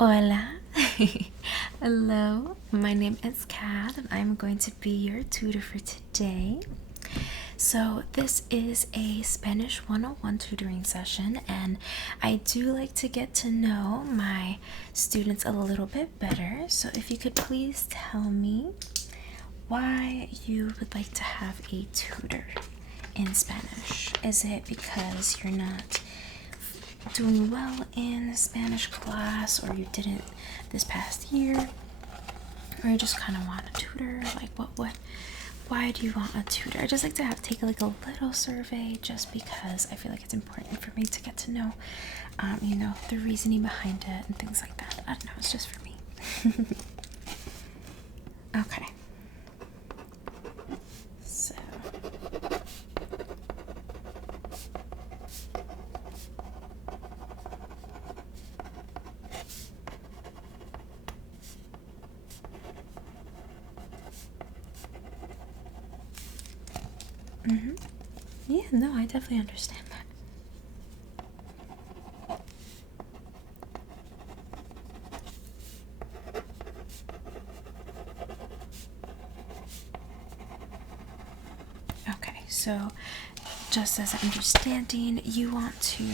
Hola. Hello, my name is Kat and I'm going to be your tutor for today. So this is a Spanish 101 tutoring session, and I do like to get to know my students a little bit better. So if you could please tell me why you would like to have a tutor in Spanish. Is it because you're not doing well in Spanish class, or you didn't this past year, or you just kind of want a tutor? Like what why do you want a tutor? I just like to take like a little survey, just because I feel like it's important for me to get to know the reasoning behind it and things like that. I don't know, it's just for me. Okay, so yeah, no, I definitely understand that. Okay, so just as an understanding, you want to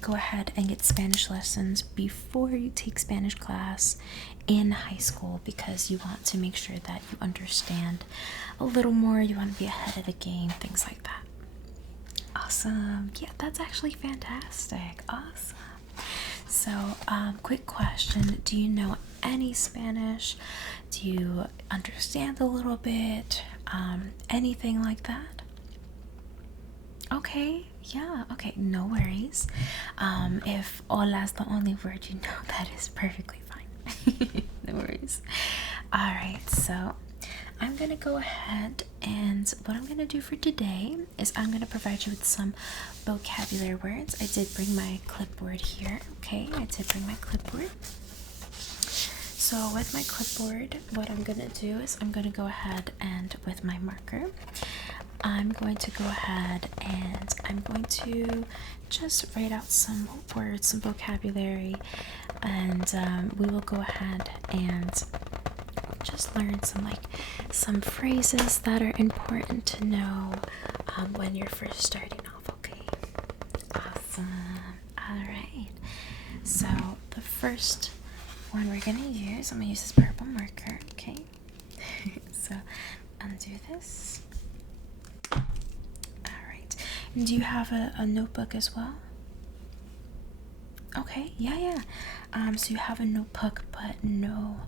go ahead and get Spanish lessons before you take Spanish class in high school, because you want to make sure that you understand a little more. You want to be ahead of the game, things like that. Awesome. Yeah, that's actually fantastic. Awesome. So, quick question. Do you know any Spanish? Do you understand a little bit? Anything like that? Okay, yeah, okay, no worries. If hola is the only word you know, that is perfectly fine. No worries. Alright, so I'm gonna go ahead, and what I'm gonna do for today is I'm gonna provide you with some vocabulary words. I did bring my clipboard here, okay? I did bring my clipboard. So with my clipboard, what I'm gonna do is I'm gonna go ahead and with my marker, I'm going to go ahead and I'm going to just write out some words, some vocabulary, and we will go ahead and just learn some phrases that are important to know when you're first starting off. Okay, awesome. All right, so the first one we're gonna use, I'm gonna use this purple marker. Okay, so undo this. Alright, do you have a notebook as well? Okay, yeah. So you have a notebook but no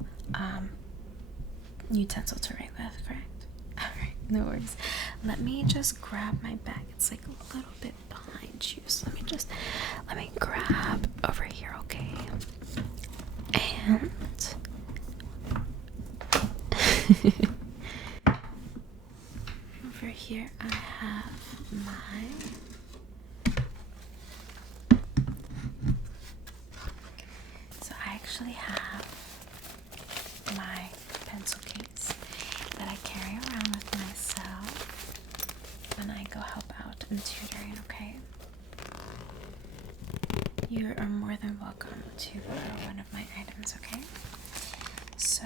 utensil to write with, correct? Alright, no worries. Let me just grab my bag. It's like a little bit behind you, so let me grab over here, okay? And over here I have I actually have my pencil case that I carry around with myself when I go help out in tutoring, okay? You are more than welcome to borrow one of my items, okay? So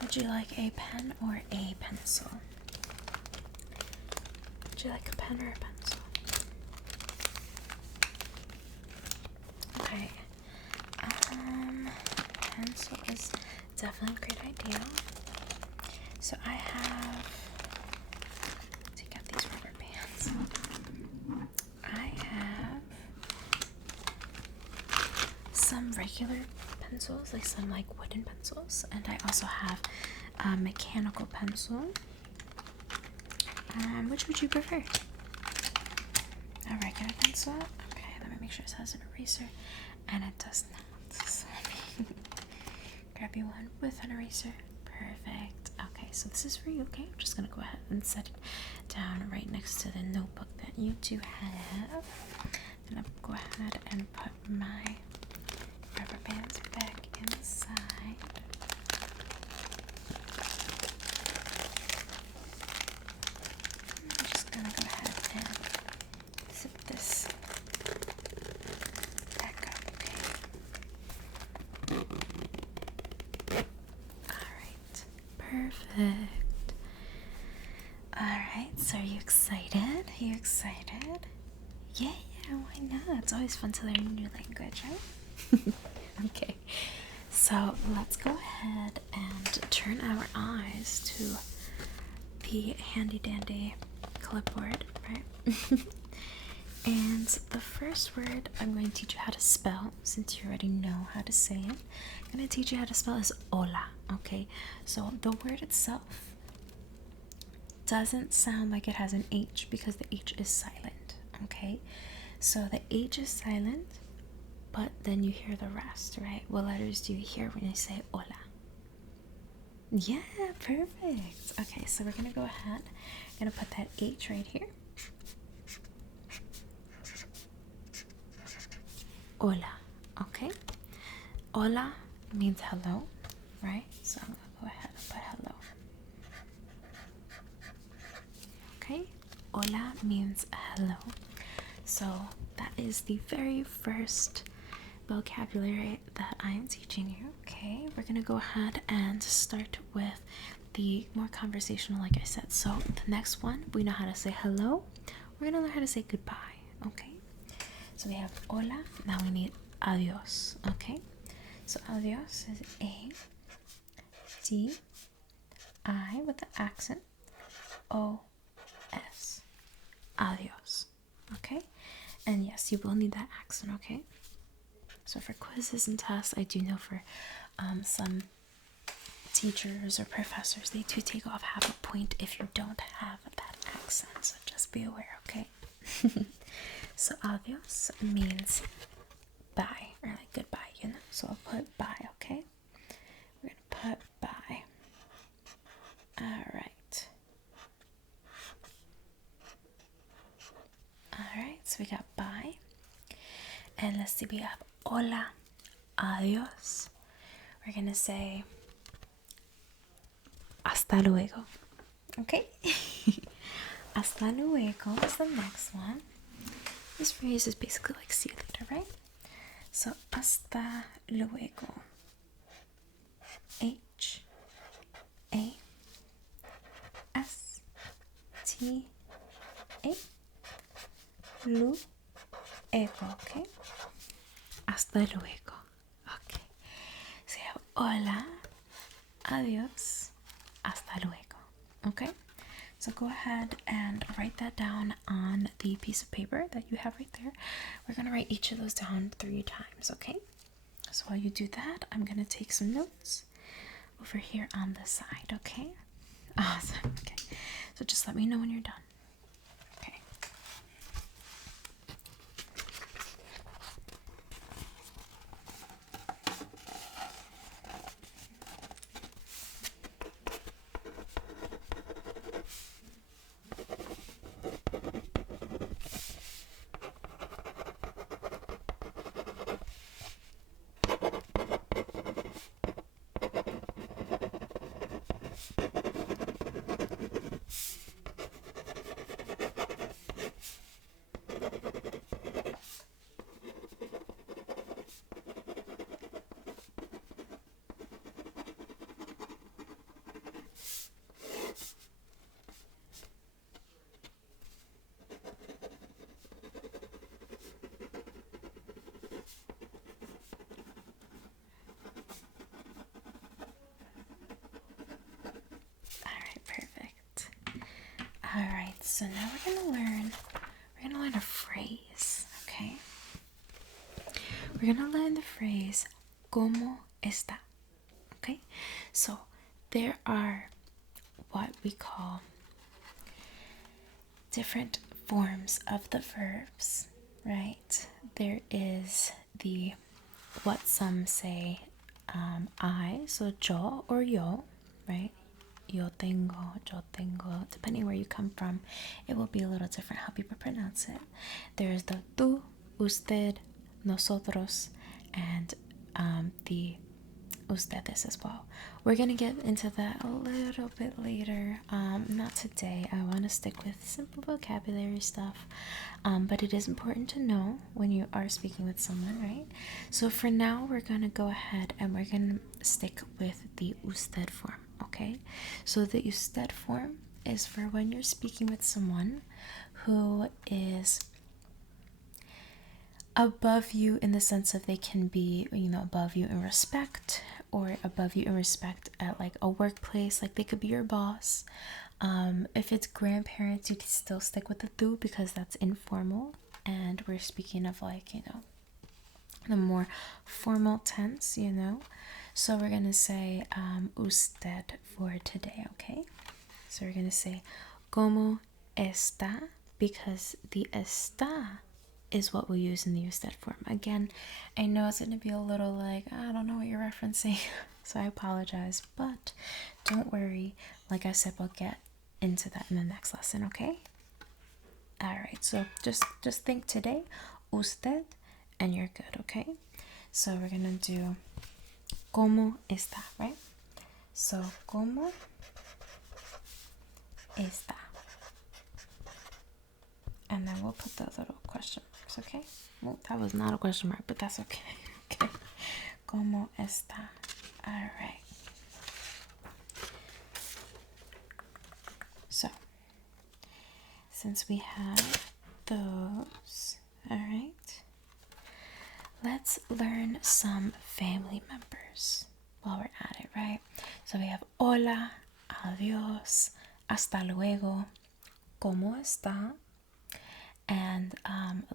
would you like a pen or a pencil? Would you like a pen or a pencil? Okay. Pencil is definitely a great idea. So I have, take out these rubber bands. I have some regular pencils, like some wooden pencils, and I also have a mechanical pencil. Which would you prefer? A regular pencil? Okay, let me make sure it has an eraser, and it does not. So let me grab you one with an eraser. Perfect. Okay, so this is for you, okay? I'm just gonna go ahead and set it down right next to the notebook that you do have. I'm gonna go ahead and put my rubber bands back inside. I'm just gonna go ahead and Perfect. Alright, so are you excited? Are you excited? Yeah, why not? It's always fun to learn a new language, right? Okay, so let's go ahead and turn our eyes to the handy dandy clipboard, right? And the first word I'm going to teach you how to spell, since you already know how to say it. I'm going to teach you how to spell is hola, okay? So the word itself doesn't sound like it has an H because the H is silent, okay? So the H is silent, but then you hear the rest, right? What letters do you hear when you say hola? Yeah, perfect. Okay, so we're gonna go ahead. I'm gonna put that H right here. Hola, okay? Hola means hello, right? So I'm gonna go ahead and put hello. Okay? Hola means hello. So that is the very first vocabulary that I am teaching you. Okay, we're gonna go ahead and start with the more conversational, like I said. So the next one, we know how to say hello. We're gonna learn how to say goodbye. Okay, so we have hola. Now we need adios. Okay, so adios is A-D-I with the accent O-S. Adios. Okay, and yes, you will need that accent. Okay. So for quizzes and tests, I do know for some teachers or professors, they do take off half a point if you don't have that accent. So just be aware, okay? So adios means bye, or like goodbye, you know? So I'll put bye, okay? We're gonna put bye. Alright. Alright, so we got bye. And let's see, we have hola, adios. We're gonna say hasta luego. Okay? Hasta luego is the next one. This phrase is basically like see you later, right? So hasta luego. H-A-S-T-A luego, okay? Hasta luego. Okay. So you have hola, adios, hasta luego. Okay? So go ahead and write that down on the piece of paper that you have right there. We're going to write each of those down 3 times, okay? So while you do that, I'm going to take some notes over here on the side, okay? Awesome. Okay. So just let me know when you're done. Okay. Alright, so now we're gonna learn a phrase, okay? We're gonna learn the phrase ¿Cómo está? Okay? So there are what we call different forms of the verbs, right? There is the what some say I, so yo or yo, right? Yo tengo, depending where you come from, it will be a little different how people pronounce it. There's the tú, usted, nosotros, and the ustedes as well. We're gonna get into that a little bit later. Not today. I want to stick with simple vocabulary stuff, but it is important to know when you are speaking with someone, right? So for now, we're gonna go ahead and we're gonna stick with the usted form. okay? So the usted form is for when you're speaking with someone who is above you in the sense of they can be, above you in respect, or above you in respect at like a workplace, like they could be your boss. If it's grandparents, you can still stick with the tú because that's informal, and we're speaking of like, the more formal tense, So we're gonna say usted for today, okay? So we're gonna say ¿Cómo está? Because the está is what we use in the usted form. Again, I know it's going to be a little like, I don't know what you're referencing, so I apologize, but don't worry. Like I said, we'll get into that in the next lesson, okay? All right, so just think today, usted, and you're good, okay? So we're going to do ¿Cómo está? Right? So, ¿Cómo está? And then we'll put the little question marks, okay? Well, that was not a question mark, but that's okay. Okay. ¿Cómo está? All right. So, since we have those, all right, let's learn some family members while we're at it, right? So we have hola, adiós, hasta luego, ¿cómo está? And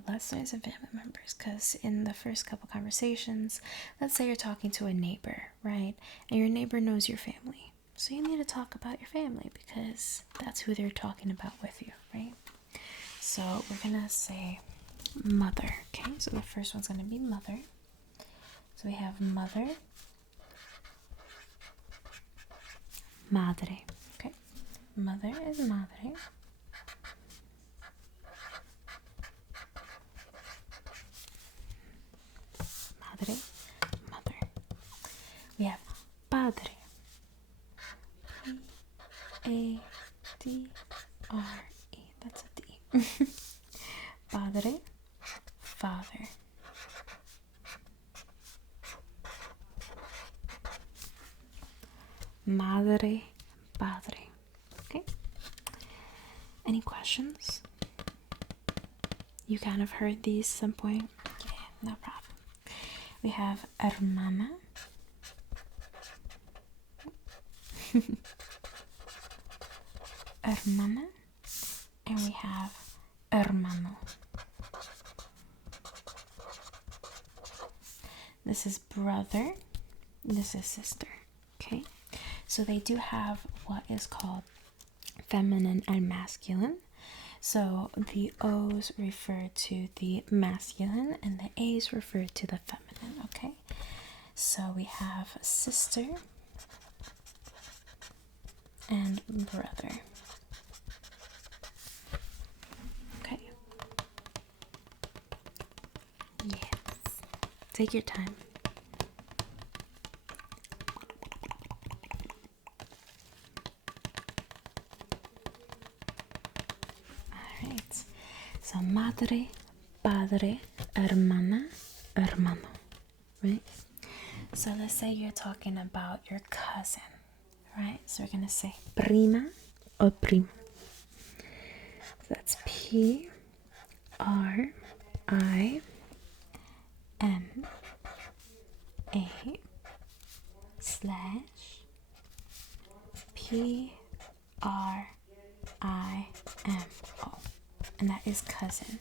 let's learn some family members, because in the first couple conversations, let's say you're talking to a neighbor, right? And your neighbor knows your family. So you need to talk about your family because that's who they're talking about with you, right? So we're going to say mother, okay? So the first one's going to be mother. So we have mother, madre, okay? Mother is madre. Madre, mother. We have padre. P-A-D-R-E. That's a D. Padre, father. Madre, padre. Okay. Any questions? You kind of heard these some point? Yeah, no problem. We have hermana. Hermana. And we have hermano. This is brother. This is sister. Okay. So they do have what is called feminine and masculine. So the O's refer to the masculine and the A's refer to the feminine, okay? So we have sister and brother. Okay. Yes. Take your time. So madre, padre, hermana, hermano, right? So let's say you're talking about your cousin, right? So we're gonna say prima or primo. So that's Prima/Primo. And that is cousin.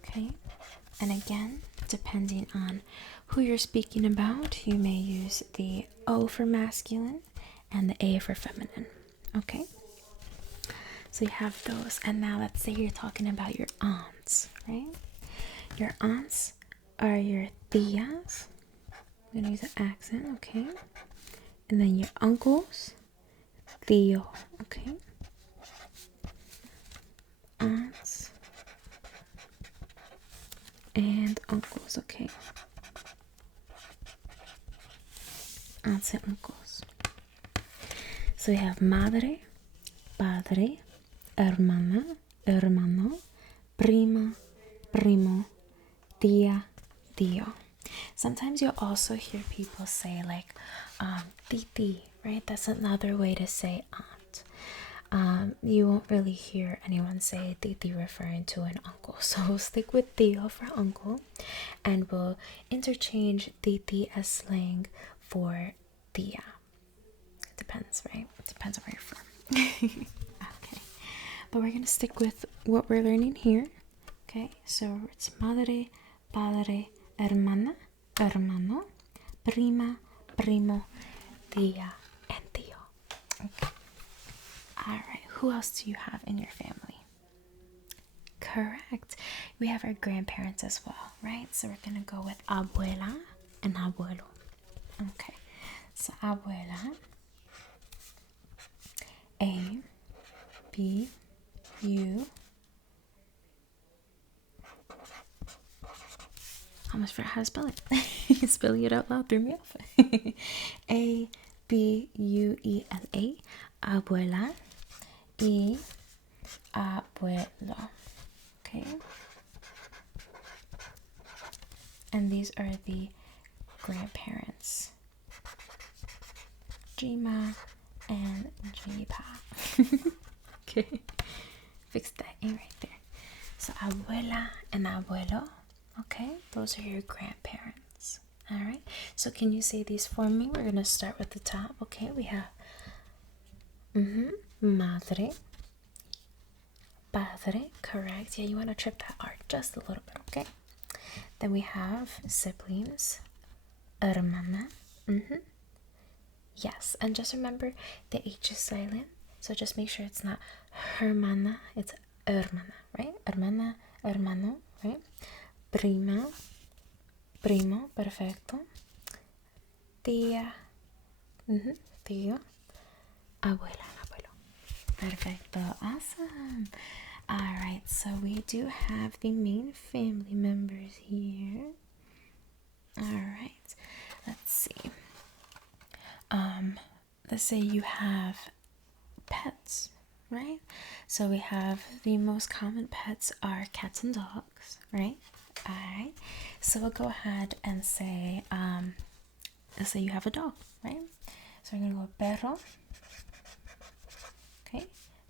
Okay, and again, depending on who you're speaking about, you may use the O for masculine and the A for feminine. Okay, so you have those. And now let's say you're talking about your aunts, right? Your aunts are your tías. I'm gonna use an accent, okay? And then your uncles, tío, okay? Aunts and uncles, okay? Aunts and uncles. So we have madre, padre, hermana, hermano, prima, primo, tía, tío. Sometimes you'll also hear people say like titi, right? That's another way to say aunt. You won't really hear anyone say titi referring to an uncle. So we'll stick with tío for uncle, and we'll interchange titi as slang for tía. Depends, right? Depends on where you're from. Okay. But we're going to stick with what we're learning here. Okay, so it's madre, padre, hermana, hermano, prima, primo, tía, and tío. Okay. Alright, who else do you have in your family? Correct. We have our grandparents as well, right? So we're going to go with abuela and abuelo. Okay, so abuela. A, B, U. I almost forgot how to spell it. Spelling it out loud threw me off. A, B, U, E, L, A. Abuela. Y abuelo. Okay. And these are the grandparents. Jima and Jipa. Okay. Fix that A right there. So abuela and abuelo. Okay, those are your grandparents. All right, so can you say these for me? We're gonna start with the top. Okay, we have madre, padre. Correct. Yeah, you want to trip that R just a little bit. Okay. Then we have siblings, hermana. Yes, and just remember the H is silent, so just make sure it's not hermana, it's hermana, right? Hermana, hermano, right? Prima, primo, perfecto. Tía, tío. Abuela, abuelo. Perfecto, awesome. All right, so we do have the main family members here. All right, let's see. Let's say you have pets, right? So we have the most common pets are cats and dogs, right? All right, so we'll go ahead and say, let's say you have a dog, right? So we're gonna go perro. Okay,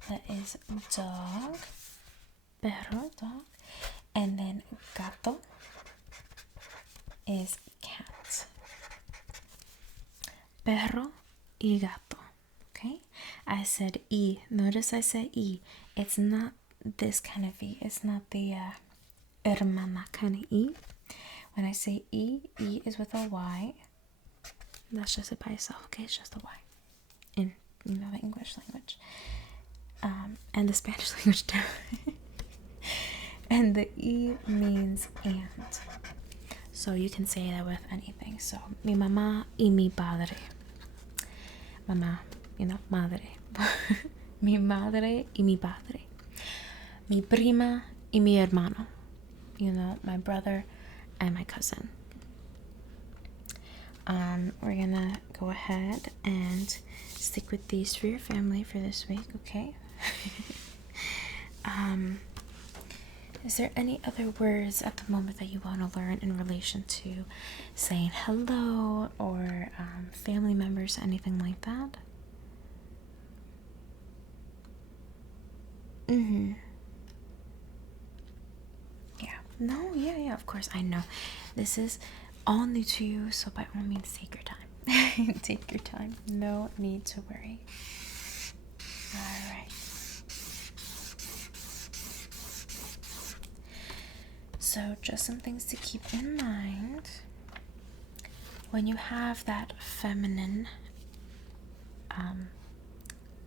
that is dog, perro, dog, and then gato is cat. Perro y gato. Okay, I said E. Notice I said E. It's not this kind of E. It's not the hermana kind of E. When I say E, E is with a Y. That's just it by itself. Okay, it's just a Y in the English language, and the Spanish language too. And the E means and. So you can say that with anything. So mi mamá y mi padre. Mamá, madre. Mi madre y mi padre. Mi prima y mi hermano. My brother and my cousin. We're gonna go ahead and stick with these for your family for this week, okay? Is there any other words at the moment that you want to learn in relation to saying hello or family members, anything like that? Yeah, of course, I know. This is all new to you, so by all means, take your time. Take your time. No need to worry. All right. So just some things to keep in mind. When you have that feminine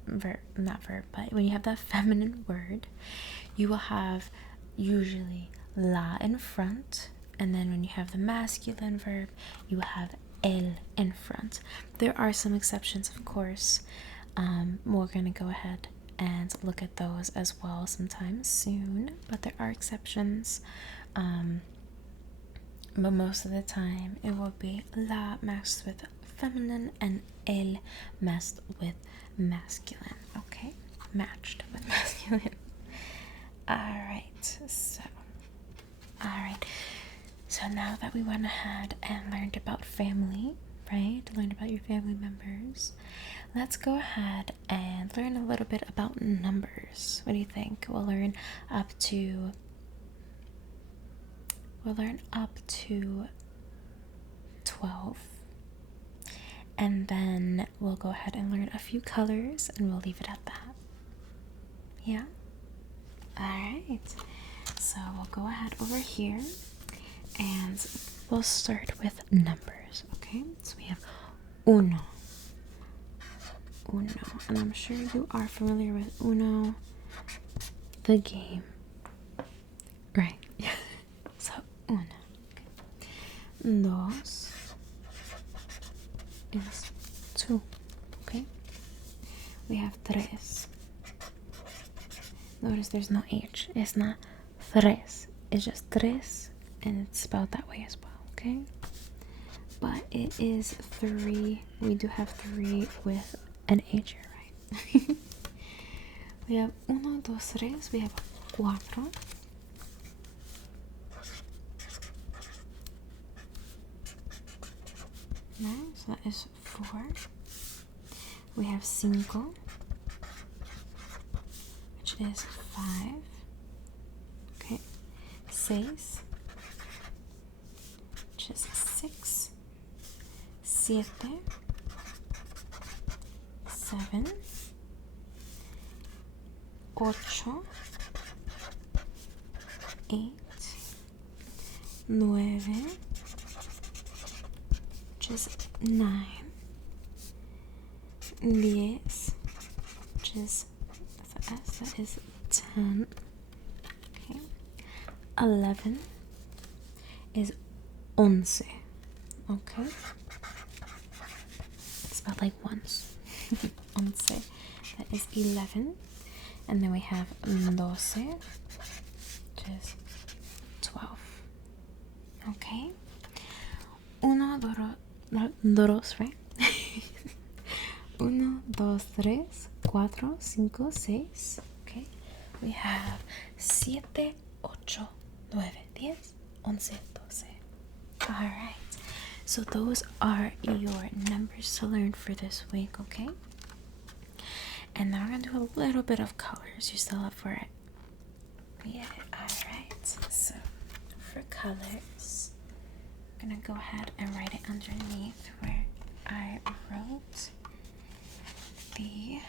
when you have that feminine word, you will have usually la in front, and then when you have the masculine verb, you will have el in front. There are some exceptions, of course. We're going to go ahead and look at those as well sometime soon, but there are exceptions. But most of the time it will be la mixed with feminine and el mixed with masculine. Okay, matched with masculine. Alright, so now that we went ahead and learned about family, right? Learn about your family members. Let's go ahead and learn a little bit about numbers. What do you think? We'll learn up to 12. And then we'll go ahead and learn a few colors and we'll leave it at that. Yeah? Alright. So we'll go ahead over here and we'll start with numbers. Okay? So we have uno. Uno. And I'm sure you are familiar with Uno, the game. Right. So uno. Okay. Dos is 2. Okay. We have tres. Notice there's no H. It's not tres. It's just tres, and it's spelled that way as well. Okay. But it is 3. We do have 3 with an H here, right? We have uno, dos, tres. We have cuatro. No, so that is 4. We have cinco, which is 5. Okay. Seis, which is 6. Siete, 7. Ocho, 8. Nueve, which is 9. Diez, which is the S, that is 10. Okay. 11 is once. Okay. It's spelled like once. Once. That is 11. And then we have doce, which is 12. Okay. Uno, dos, right? Uno, dos, tres, cuatro, cinco, seis. Okay. We have 7, 8, 9, 10, 11, 12. Alright. So those are your numbers to learn for this week, okay? And now we're going to do a little bit of colors. You still up for it? Yeah. Alright. So for colors, I'm going to go ahead and write it underneath where I wrote the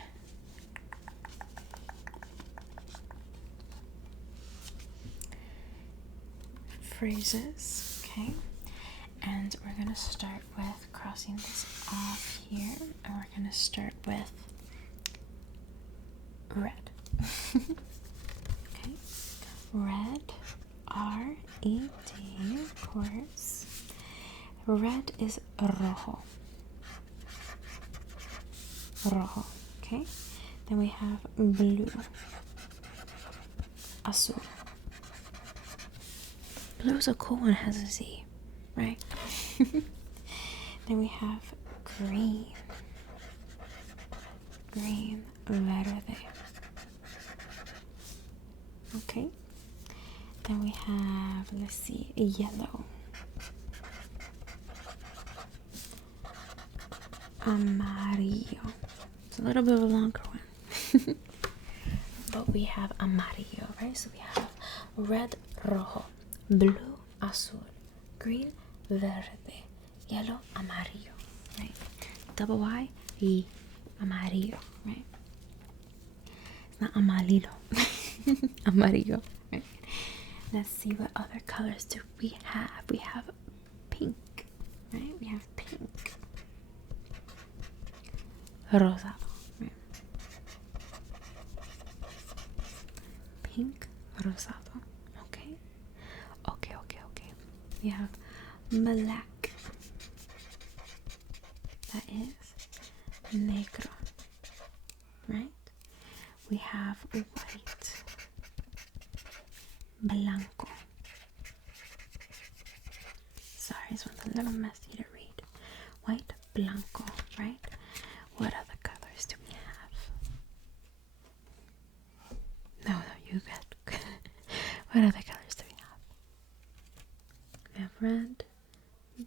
phrases, okay? And we're gonna start with crossing this off here, and we're gonna start with red. Okay, red, R-E-D, of course. Red is rojo. Rojo, okay? Then we have blue, azul. Blue is a cool one, it has a Z, right? Then we have green, verde. Okay. Then we have, let's see, yellow, amarillo. It's a little bit of a longer one. But we have amarillo, right? So we have red, rojo, blue, azul, green, verde, yellow, amarillo, right? Double Y, amarillo, right? It's not amarillo. Amarillo, right? Let's see what other colors do we have. We have pink, right? We have pink. Rosado, right? Pink, rosado. Okay. We have black. That is negro, right? We have white, blanco. Sorry, this one's a little messy to read. White, blanco, right? What other colors do we have? No, you good. What other colors do we have? We have red,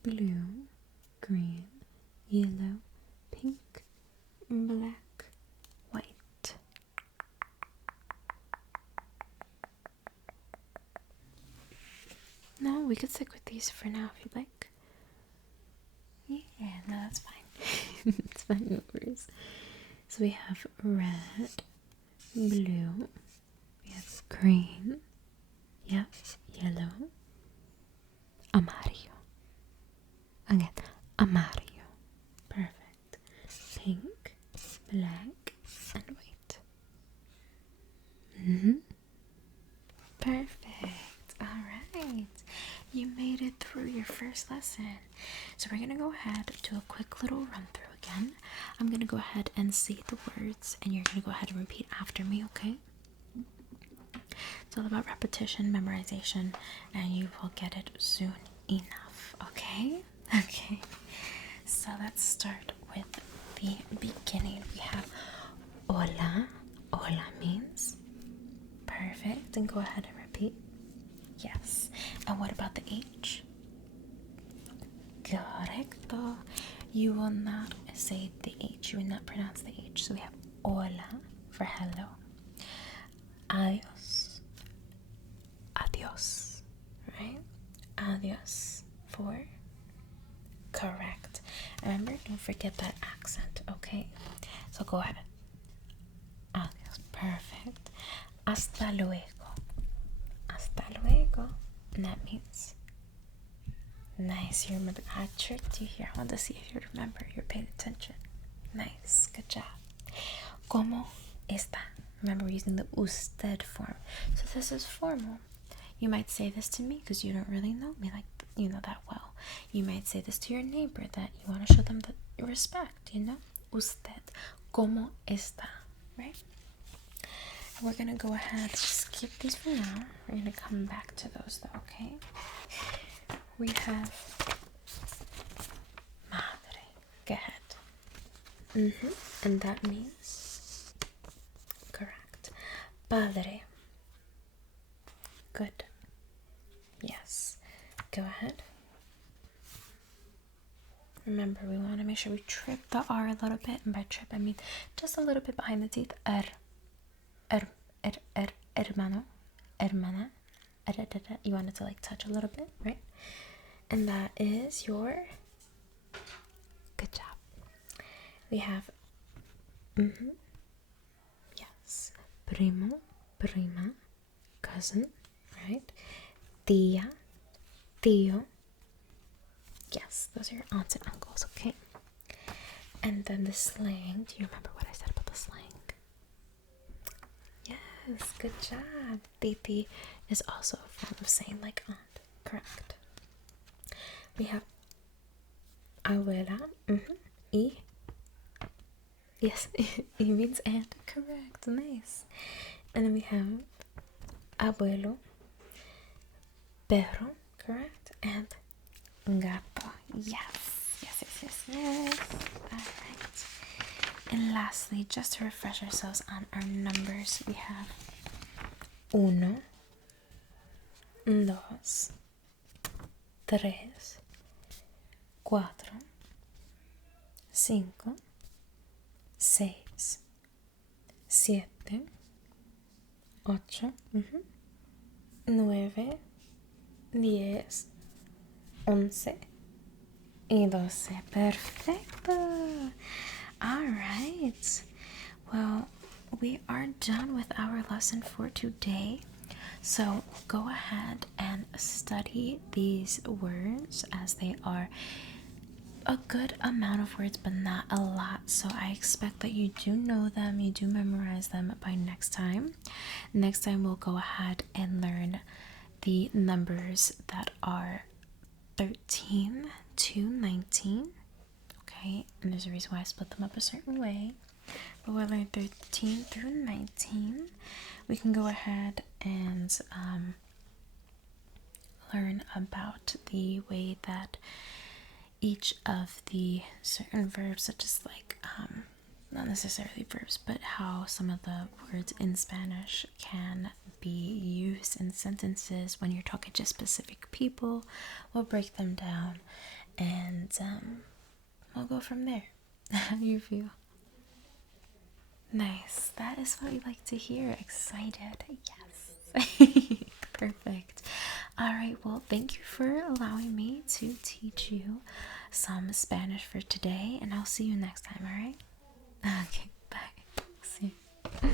blue, green, we could stick with these for now if you'd like. Yeah, no, that's fine. It's fine, no worries. So we have red, blue, we have green, yes, yellow, amarillo. Again, amarillo. Perfect. Pink, black, and white. Perfect. All right. You made it through your first lesson. So we're going to go ahead, do a quick little run through again. I'm going to go ahead and say the words, and you're going to go ahead and repeat after me, okay? It's all about repetition, memorization, and you will get it soon enough, okay? Okay. So let's start with the beginning. We have hola. Hola means perfect. And go ahead and repeat. Yes. And what about the H? Correcto. You will not say the H. You will not pronounce the H. So we have hola for hello. Adios. Adios. Right? Adios for correct. Remember, don't forget that accent, okay? So go ahead. Adios. Perfect. Hasta luego. Hasta luego. And that means nice. You remember. I tricked you here. I want to see if you remember. You're paying attention. Nice. Good job. ¿Cómo está? Remember, we're using the usted form. So this is formal. You might say this to me because you don't really know me that well. You might say this to your neighbor that you want to show them the respect, Usted. ¿Cómo está? Right? And we're going to go ahead and skip these for now. We're going to come back to those though, okay? We have madre. Go ahead. And that means correct. Padre. Good. Yes. Go ahead. Remember, we want to make sure we trip the R a little bit. And by trip, I mean just a little bit behind the teeth. Hermano. Hermana. You want it to touch a little bit, right? And that is your good job. We have yes. Primo, prima, cousin, right? Tía, tío. Yes, those are your aunts and uncles, okay? And then the slang. Do you remember what I said about the slang? Yes, good job. Titi is also a form of saying like aunt. Correct. We have abuela. Y. Yes, it means aunt. Correct. Nice. And then we have abuelo, perro, correct, and gato. Yes. All right. And lastly, just to refresh ourselves on our numbers, we have uno, dos, tres, cuatro, cinco, seis, siete, ocho, 9, 10, 11 y 12. Perfecto. All right. Well, we are done with our lesson for today. So go ahead and study these words, as they are a good amount of words, but not a lot. So I expect that you do know them, you do memorize them by next time. Next time we'll go ahead and learn the numbers that are 13 to 19. Okay, and there's a reason why I split them up a certain way. But we'll learn 13 through 19. We can go ahead and learn about the way that each of the certain verbs, such as not necessarily verbs, but how some of the words in Spanish can be used in sentences when you're talking to specific people. We'll break them down and we'll go from there. How do you feel? Nice. That is what we like to hear. Excited. Yes. Perfect. All right, well, thank you for allowing me to teach you some Spanish for today, and I'll see you next time, all right? Okay, bye. See you.